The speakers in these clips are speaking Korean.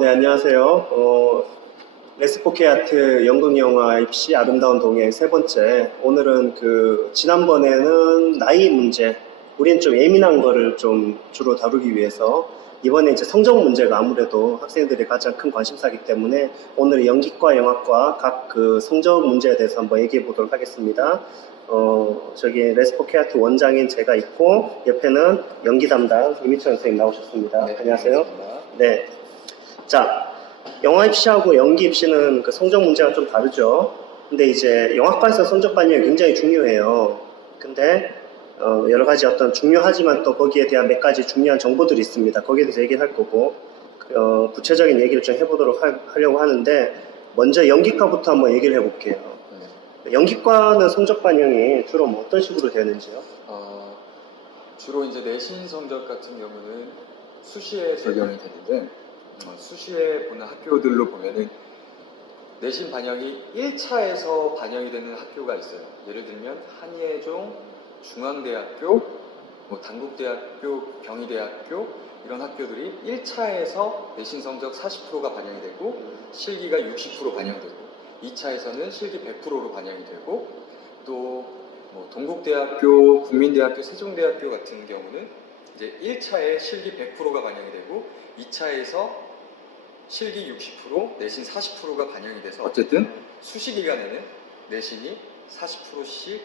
네, 안녕하세요. 레스포케아트 연극영화 입시 아름다운 동행 세 번째. 오늘은 지난번에는 나이 문제, 우리는 좀 예민한 거를 좀 주로 다루기 위해서 이번에 이제 성적 문제가 아무래도 학생들이 가장 큰 관심사이기 때문에 오늘 연기과, 영화과 각 성적 문제에 대해서 한번 얘기해 보도록 하겠습니다. 저기 레스포케아트 원장인 제가 있고 옆에는 연기 담당 이미철 선생님 나오셨습니다. 네, 안녕하세요. 반갑습니다. 네. 자, 영화 입시하고 연기 입시는 성적 문제가 좀 다르죠. 근데 이제 영화과에서 성적 반영이 굉장히 중요해요. 근데 여러 가지 어떤 중요하지만 또 거기에 대한 몇 가지 중요한 정보들이 있습니다. 거기에 대해서 얘기를 할 거고 구체적인 얘기를 좀 해보도록 하려고 하는데 먼저 연기과부터 한번 얘기를 해볼게요. 연기과는 성적 반영이 주로 뭐 어떤 식으로 되는지요? 주로 이제 내신 성적 같은 경우는 수시에 적용이 되는데 수시에 보는 학교들로 보면은 내신 반영이 1차에서 반영이 되는 학교가 있어요. 예를 들면 한예종, 중앙대학교, 뭐 단국대학교, 경희대학교 이런 학교들이 1차에서 내신 성적 40%가 반영이 되고 실기가 60% 반영되고 2차에서는 실기 100%로 반영이 되고 또 뭐 동국대학교, 국민대학교, 세종대학교 같은 경우는 이제 1차에 실기 100%가 반영이 되고 2차에서 실기 60%, 내신 40%가 반영이 돼서 어쨌든 수시 기간에는 내신이 40%씩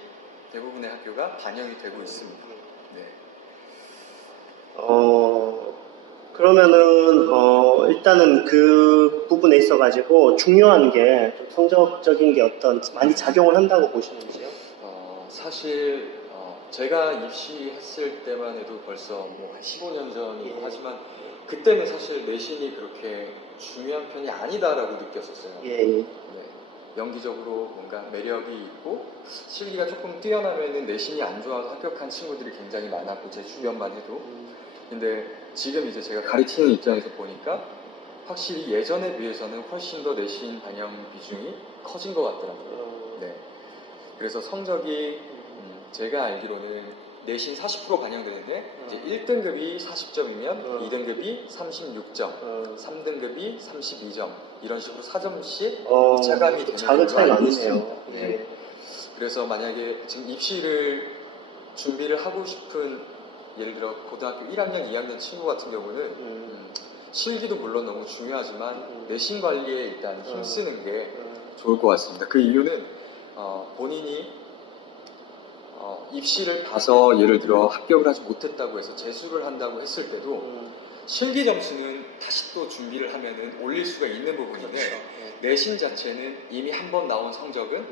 대부분의 학교가 반영이 되고 있습니다. 네. 그러면은 일단은 그 부분에 있어가지고 중요한 게 좀 성적적인 게 어떤 많이 작용을 한다고 보시는지요? 사실 제가 입시했을 때만 해도 벌써 뭐 한 15년 전이고 하지만 그때는 사실 내신이 그렇게 중요한 편이 아니다라고 느꼈었어요. 네. 연기적으로 뭔가 매력이 있고 실기가 조금 뛰어나면은 내신이 안 좋아서 합격한 친구들이 굉장히 많았고 제 주변만 해도. 근데 지금 이제 제가 가르치는 입장에서 보니까 확실히 예전에 비해서는 훨씬 더 내신 반영 비중이 커진 것 같더라고요. 네. 그래서 성적이 제가 알기로는 내신 40% 반영되는데 이제 1등급이 40점이면 2등급이 36점, 3등급이 32점 이런 식으로 4점씩 차감이 되는 작은 차이가 알고 아니네요. 있습니다. 네. 그래서 만약에 지금 입시를 준비를 하고 싶은 예를 들어 고등학교 1학년, 2학년 친구 같은 경우는 실기도 물론 너무 중요하지만 내신 관리에 일단 힘쓰는 게 좋을 것 같습니다. 그 이유는 본인이 입시를 봐서 예를 들어 합격을 하지 못했다고 해서 재수를 한다고 했을 때도 실기 점수는 다시 또 준비를 하면은 올릴 수가 있는 부분인데 내신 자체는 이미 한 번 나온 성적은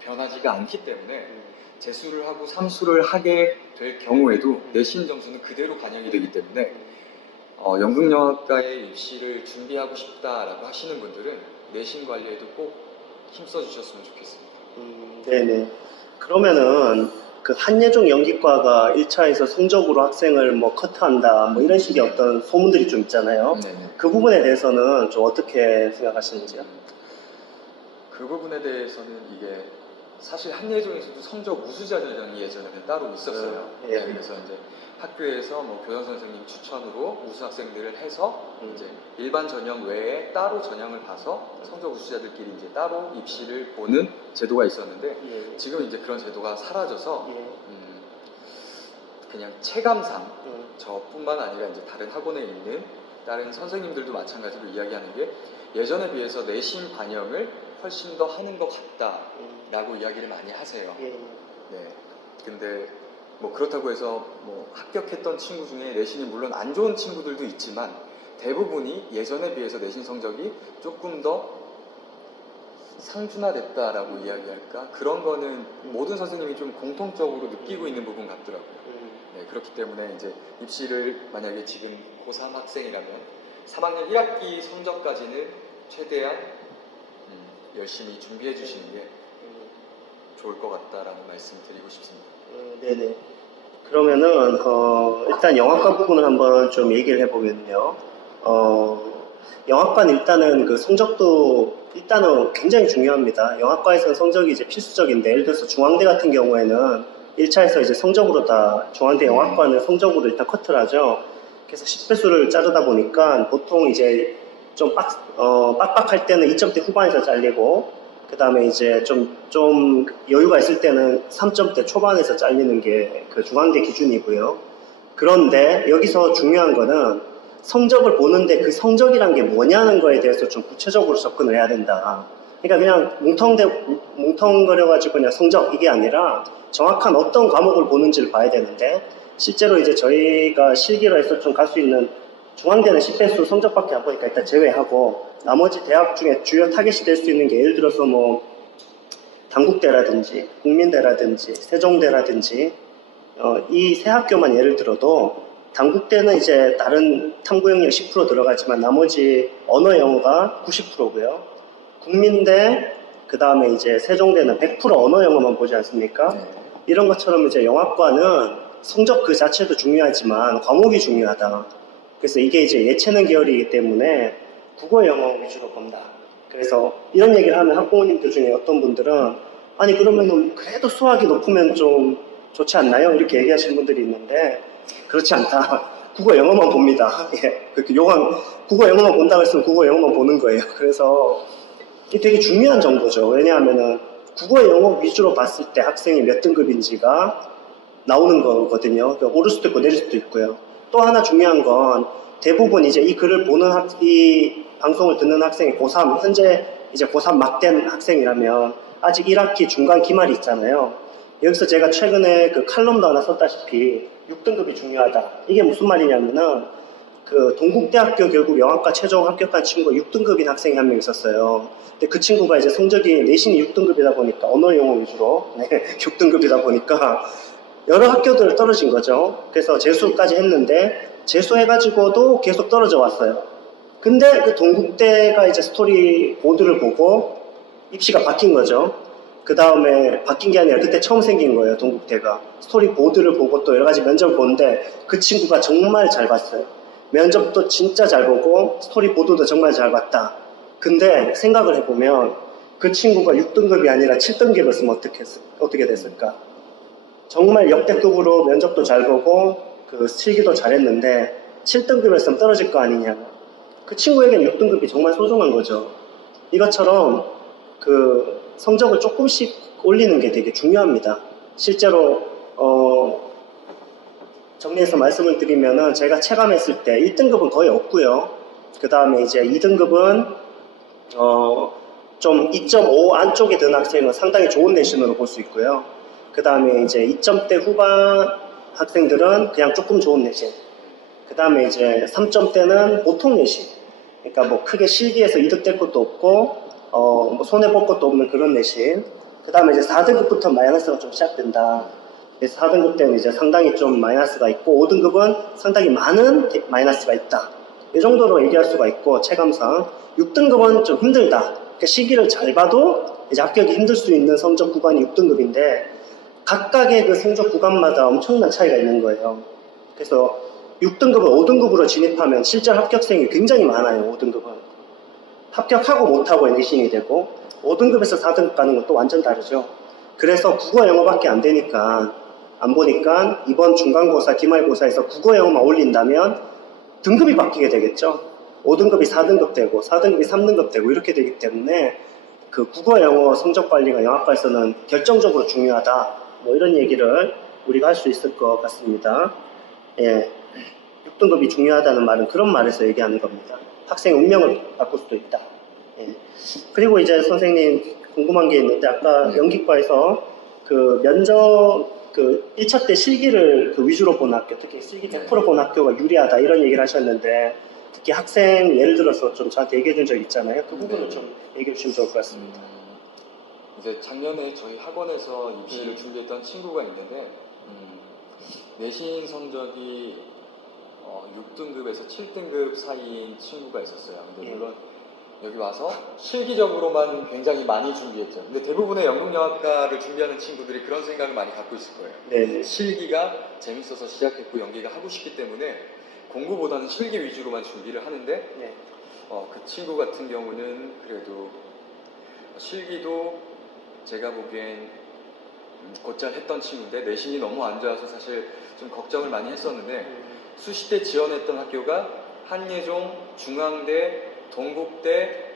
변하지가 않기 때문에 재수를 하고 삼수를 하게 될 경우에도 내신 점수는 그대로 반영이 되기 때문에 연극영화과의 입시를 준비하고 싶다라고 하시는 분들은 내신 관리에도 꼭 힘써 주셨으면 좋겠습니다. 네네. 그러면은 한예종 연기과가 1차에서 성적으로 학생을 뭐 커트한다 뭐 이런 식의 어떤 소문들이 좀 있잖아요. 네네. 그 부분에 대해서는 좀 어떻게 생각하시는지요? 그 부분에 대해서는 이게 사실 한예종에서도 성적 우수 자녀전이 예전에는 따로 있었어요. 예. 네, 그래서 이제 학교에서 뭐 교장 선생님 추천으로 우수 학생들을 해서 이제 일반 전형 외에 따로 전형을 봐서 성적 우수자들끼리 이제 따로 입시를 보는 제도가 있었는데 지금 이제 그런 제도가 사라져서 그냥 체감상 저뿐만 아니라 이제 다른 학원에 있는 다른 선생님들도 마찬가지로 이야기하는 게 예전에 비해서 내신 반영을 훨씬 더 하는 것 같다라고 이야기를 많이 하세요. 네. 근데 뭐 그렇다고 해서 뭐 합격했던 친구 중에 내신이 물론 안 좋은 친구들도 있지만 대부분이 예전에 비해서 내신 성적이 조금 더 상준화됐다라고 이야기할까? 그런 거는 모든 선생님이 좀 공통적으로 느끼고 있는 부분 같더라고요. 네, 그렇기 때문에 이제 입시를 만약에 지금 고3 학생이라면 3학년 1학기 성적까지는 최대한 열심히 준비해 주시는 게 좋을 것 같다라는 말씀 드리고 싶습니다. 네네. 그러면은 일단 영화과 부분을 한번 좀 얘기를 해보면요. 영화과는 일단은 성적도 일단은 굉장히 중요합니다. 영화과에서는 성적이 이제 필수적인데 예를 들어서 중앙대 같은 경우에는 1차에서 이제 성적으로 다 중앙대 영화과는 성적으로 일단 커트를 하죠. 그래서 10배수를 자르다 보니까 보통 이제 좀 빡빡할 때는 2점대 후반에서 잘리고, 그 다음에 이제 좀 여유가 있을 때는 3점대 초반에서 잘리는 게 그 중앙대 기준이고요. 그런데 여기서 중요한 거는 성적을 보는데 그 성적이란 게 뭐냐는 거에 대해서 좀 구체적으로 접근을 해야 된다. 그러니까 그냥 뭉텅거려가지고 그냥 성적 이게 아니라 정확한 어떤 과목을 보는지를 봐야 되는데, 실제로 이제 저희가 실기로 해서 좀 갈 수 있는 중앙대는 10배수 성적밖에 안 보니까 일단 제외하고, 나머지 대학 중에 주요 타겟이 될 수 있는 게 예를 들어서 뭐 단국대라든지 국민대라든지 세종대라든지 이 세 학교만 예를 들어도, 단국대는 이제 다른 탐구 영역 10% 들어가지만 나머지 언어 영어가 90%고요. 국민대, 그 다음에 이제 세종대는 100% 언어 영어만 보지 않습니까? 네. 이런 것처럼 이제 영화과는 성적 그 자체도 중요하지만 과목이 중요하다. 그래서 이게 이제 예체능 계열이기 때문에 국어 영어 위주로 본다. 그래서 이런 얘기를 하면 학부모님들 중에 어떤 분들은 아니 그러면은 그래도 수학이 높으면 좀 좋지 않나요? 이렇게 얘기하시는 분들이 있는데, 그렇지 않다. 국어 영어만 봅니다. 예. 그렇게 국어 영어만 본다고 했으면 국어 영어만 보는 거예요. 그래서 이게 되게 중요한 정보죠. 왜냐하면은 국어 영어 위주로 봤을 때 학생이 몇 등급인지가 나오는 거거든요. 그러니까 오를 수도 있고 내릴 수도 있고요. 또 하나 중요한 건 대부분 이제 이 글을 보는 이 방송을 듣는 학생이 고3, 현재 이제 고3 막 된 학생이라면 아직 1학기 중간 기말이 있잖아요. 여기서 제가 최근에 그 칼럼도 하나 썼다시피 6등급이 중요하다. 이게 무슨 말이냐면은 그 동국대학교 결국 영화과 최종 합격한 친구가 6등급인 학생이 한 명 있었어요. 근데 그 친구가 이제 성적이 내신이 6등급이다 보니까 언어 영어 위주로 6등급이다 보니까 여러 학교들 떨어진 거죠. 그래서 재수까지 했는데 재수해가지고도 계속 떨어져 왔어요. 근데 그 동국대가 이제 스토리 보드를 보고 입시가 바뀐 거죠. 그 다음에 바뀐 게 아니라 그때 처음 생긴 거예요. 동국대가 스토리 보드를 보고 또 여러 가지 면접을 보는데 그 친구가 정말 잘 봤어요. 면접도 진짜 잘 보고 스토리 보드도 정말 잘 봤다. 근데 생각을 해보면 그 친구가 6등급이 아니라 7등급이었으면 어떻게 됐을까? 정말 역대급으로 면접도 잘 보고 그 실기도 잘했는데 7등급이었으면 떨어질 거 아니냐. 그 친구에겐 6등급이 정말 소중한 거죠. 이것처럼 그 성적을 조금씩 올리는 게 되게 중요합니다. 실제로 정리해서 말씀을 드리면은 제가 체감했을 때 1등급은 거의 없고요. 그 다음에 이제 2등급은 좀 2.5 안쪽에 든 학생은 상당히 좋은 내신으로 볼 수 있고요. 그 다음에 이제 2점대 후반 학생들은 그냥 조금 좋은 내신. 그 다음에 이제 3점대는 보통 내신. 그러니까 뭐 크게 실기에서 이득될 것도 없고, 뭐 손해볼 것도 없는 그런 내신. 그 다음에 이제 4등급부터 마이너스가 좀 시작된다. 그래서 4등급 때는 이제 상당히 좀 마이너스가 있고, 5등급은 상당히 많은 마이너스가 있다. 이 정도로 얘기할 수가 있고, 체감상. 6등급은 좀 힘들다. 그러니까 시기를 잘 봐도 이제 합격이 힘들 수 있는 성적 구간이 6등급인데, 각각의 그 성적 구간마다 엄청난 차이가 있는 거예요. 그래서 6등급을 5등급으로 진입하면 실제 합격생이 굉장히 많아요. 5등급은 합격하고 못하고의 내신이 되고, 5등급에서 4등급 가는 건 또 완전 다르죠. 그래서 국어 영어밖에 안 되니까 안 보니까 이번 중간고사 기말고사에서 국어 영어만 올린다면 등급이 바뀌게 되겠죠. 5등급이 4등급 되고 4등급이 3등급 되고 이렇게 되기 때문에 그 국어 영어 성적 관리가 영학과에서는 결정적으로 중요하다. 뭐 이런 얘기를 우리가 할 수 있을 것 같습니다. 예. 6등급이 중요하다는 말은 그런 말에서 얘기하는 겁니다. 학생의 운명을 바꿀 수도 있다. 예. 그리고 이제 선생님 궁금한 게 있는데, 아까 연기과에서 그 면접 그 1차 때 실기를 그 위주로 본 학교, 특히 실기 100% 본 학교가 유리하다 이런 얘기를 하셨는데, 특히 학생 예를 들어서 좀 저한테 얘기해 준 적 있잖아요. 그 부분을 좀 얘기해 주시면 좋을 것 같습니다. 이제 작년에 저희 학원에서 입시를 준비했던 친구가 있는데, 내신 성적이 6등급에서 7등급 사이인 친구가 있었어요. 근데 물론 여기 와서 실기적으로만 굉장히 많이 준비했죠. 근데 대부분의 연극영화과를 준비하는 친구들이 그런 생각을 많이 갖고 있을 거예요. 네. 실기가 재밌어서 시작했고 연기가 하고 싶기 때문에 공부보다는 실기 위주로만 준비를 하는데, 네. 그 친구 같은 경우는 그래도 실기도 제가 보기엔 곧잘 했던 친구인데 내신이 너무 안 좋아서 사실 좀 걱정을 많이 했었는데, 수시때 지원했던 학교가 한예종, 중앙대, 동국대,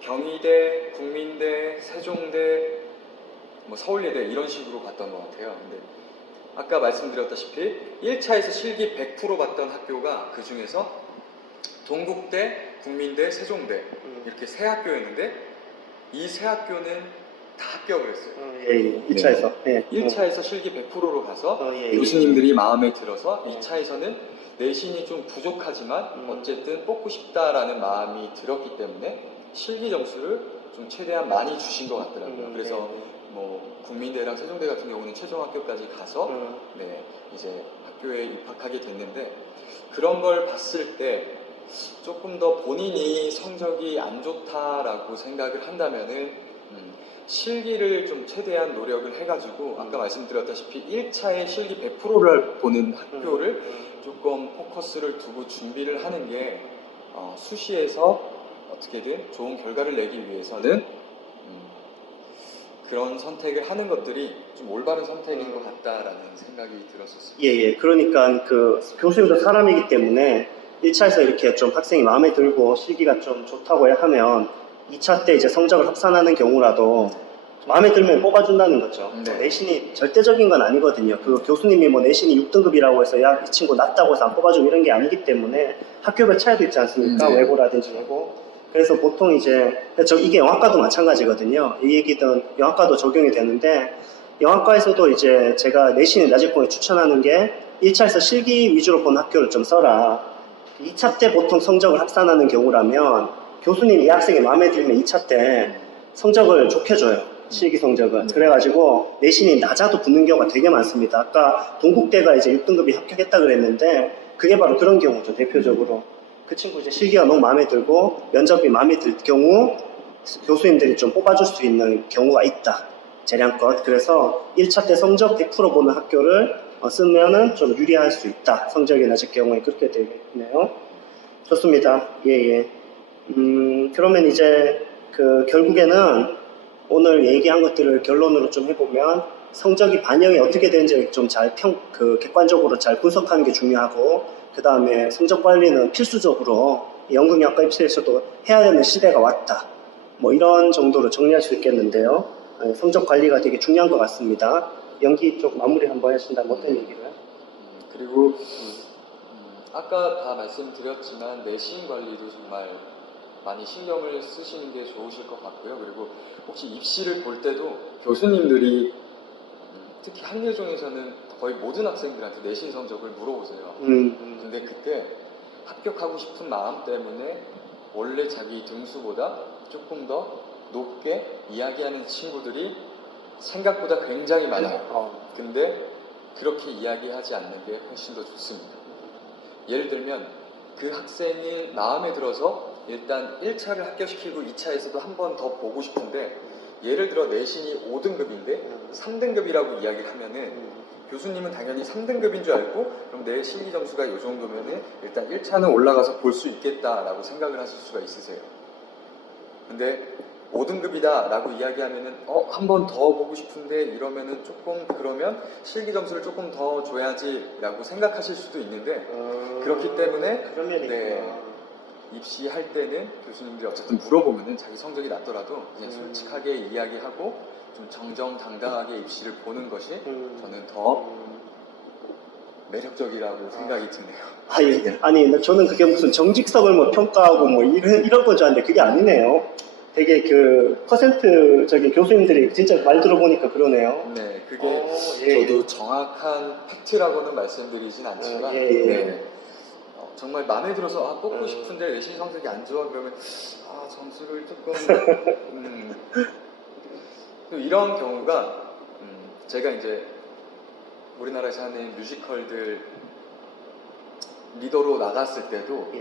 경희대, 국민대, 세종대, 뭐 서울예대 이런 식으로 봤던 것 같아요. 근데 아까 말씀드렸다시피 1차에서 실기 100% 봤던 학교가 그 중에서 동국대, 국민대, 세종대 이렇게 세 학교였는데 이 세 학교는 다 합격을 했어요. 예, 1차에서. 예. 1차에서 실기 100%로 가서 예. 교수님들이 마음에 들어서 2차에서는 내신이 좀 부족하지만 어쨌든 뽑고 싶다라는 마음이 들었기 때문에 실기 점수를 좀 최대한 많이 주신 것 같더라고요. 그래서 뭐 국민대랑 세종대 같은 경우는 최종 학교까지 가서 네, 이제 학교에 입학하게 됐는데 그런 걸 봤을 때 조금 더 본인이 성적이 안 좋다라고 생각을 한다면은 실기를 좀 최대한 노력을 해가지고 아까 말씀드렸다시피 1차에 실기 100%를 보는 학교를 조금 포커스를 두고 준비를 하는 게 수시에서 어떻게든 좋은 결과를 내기 위해서는 그런 선택을 하는 것들이 좀 올바른 선택인 것 같다라는 생각이 들었었어요. 예. 그러니까 그 교수님도 사람이기 때문에 1차에서 이렇게 좀 학생이 마음에 들고 실기가 좀 좋다고 하면 2차 때 이제 성적을 합산하는 경우라도 마음에 들면 뽑아준다는 거죠. 네. 내신이 절대적인 건 아니거든요. 그 교수님이 뭐 내신이 6등급이라고 해서 야, 이 친구 낮다고 해서 안 뽑아주고 이런 게 아니기 때문에 학교별 차이도 있지 않습니까? 네. 외고라든지 외고. 그래서 보통 이제, 이게 영화과도 마찬가지거든요. 이 얘기든 영화과도 적용이 되는데, 영화과에서도 이제 제가 내신이 낮을 경우에 추천하는 게 1차에서 실기 위주로 본 학교를 좀 써라. 2차 때 보통 성적을 합산하는 경우라면 교수님이 이 학생이 마음에 들면 2차 때 성적을 좋게 줘요. 실기 성적은. 그래가지고 내신이 낮아도 붙는 경우가 되게 많습니다. 아까 동국대가 이제 6등급이 합격했다 그랬는데 그게 바로 그런 경우죠. 대표적으로. 그 친구 이제 실기가 너무 마음에 들고 면접이 마음에 들 경우 교수님들이 좀 뽑아줄 수 있는 경우가 있다. 재량껏. 그래서 1차 때 성적 100% 보는 학교를 쓰면은 좀 유리할 수 있다. 성적이 낮을 경우에 그렇게 되겠네요. 좋습니다. 예. 그러면 이제 결국에는 오늘 얘기한 것들을 결론으로 좀 해보면 성적이 반영이 어떻게 되는지 좀 잘 객관적으로 잘 분석하는 게 중요하고 그 다음에 성적 관리는 필수적으로 연극영화과 입시에서도 해야 되는 시대가 왔다. 뭐 이런 정도로 정리할 수 있겠는데요. 성적 관리가 되게 중요한 것 같습니다. 연기 쪽 마무리 한번 하신다면 어떤 얘기를? 그리고 아까 다 말씀드렸지만 내신 관리도 정말 많이 신경을 쓰시는 게 좋으실 것 같고요. 그리고 혹시 입시를 볼 때도 교수님들이 특히 한예종에서는 거의 모든 학생들한테 내신 성적을 물어보세요. 근데 그때 합격하고 싶은 마음 때문에 원래 자기 등수보다 조금 더 높게 이야기하는 친구들이 생각보다 굉장히 많아요. 근데 그렇게 이야기하지 않는 게 훨씬 더 좋습니다. 예를 들면 그 학생이 마음에 들어서 일단 1차를 합격시키고 2차에서도 한 번 더 보고 싶은데 예를 들어 내신이 5등급인데 3등급이라고 이야기를 하면은 교수님은 당연히 3등급인 줄 알고 그럼 내 실기 점수가 이 정도면은 일단 1차는 올라가서 볼 수 있겠다라고 생각을 하실 수가 있으세요. 근데 5등급이다 라고 이야기하면은 한 번 더 보고 싶은데 이러면은 조금 그러면 실기 점수를 조금 더 줘야지 라고 생각하실 수도 있는데 그렇기 때문에 입시할 때는 교수님들이 어쨌든 물어보면은 자기 성적이 낮더라도 그냥 솔직하게 이야기하고 좀 정정당당하게 입시를 보는 것이 저는 더 매력적이라고 생각이 드네요. 아니 저는 그게 무슨 정직성을 뭐 평가하고 뭐 이런 건 줄 알았는데 그게 아니네요. 되게 퍼센트적인 교수님들이 진짜 말 들어보니까 그러네요. 네, 그게 저도 정확한 팩트라고는 말씀드리진 않지만 네, 정말 마음에 들어서 뽑고 싶은데 내신 성적이 안 좋아 그러면 점수를 조금 또 이런 경우가 제가 이제 우리나라에서 하는 뮤지컬들 리더로 나갔을 때도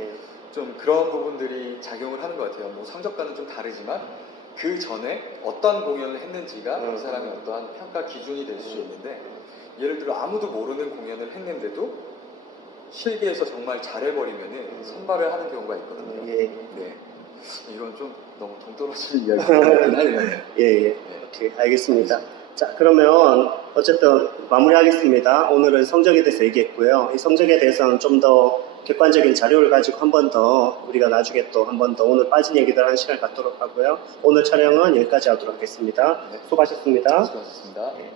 좀 그런 부분들이 작용을 하는 것 같아요. 뭐 성적과는 좀 다르지만 그 전에 어떤 공연을 했는지가 그 사람의 어떠한 평가 기준이 될 수 있는데 예를 들어 아무도 모르는 공연을 했는데도 실기에서 정말 잘해버리면은 선발을 하는 경우가 있거든요. 네. 이건 좀 너무 동떨어지는 이야기긴 하네요. 오케이, 알겠습니다. 자, 그러면 어쨌든 마무리하겠습니다. 오늘은 성적에 대해서 얘기했고요. 이 성적에 대해서는 좀 더 객관적인 자료를 가지고 한 번 더 우리가 나중에 또 한 번 더 오늘 빠진 얘기들 한 시간 갖도록 하고요. 오늘 촬영은 여기까지 하도록 하겠습니다. 네. 수고하셨습니다. 수고하셨습니다. 네.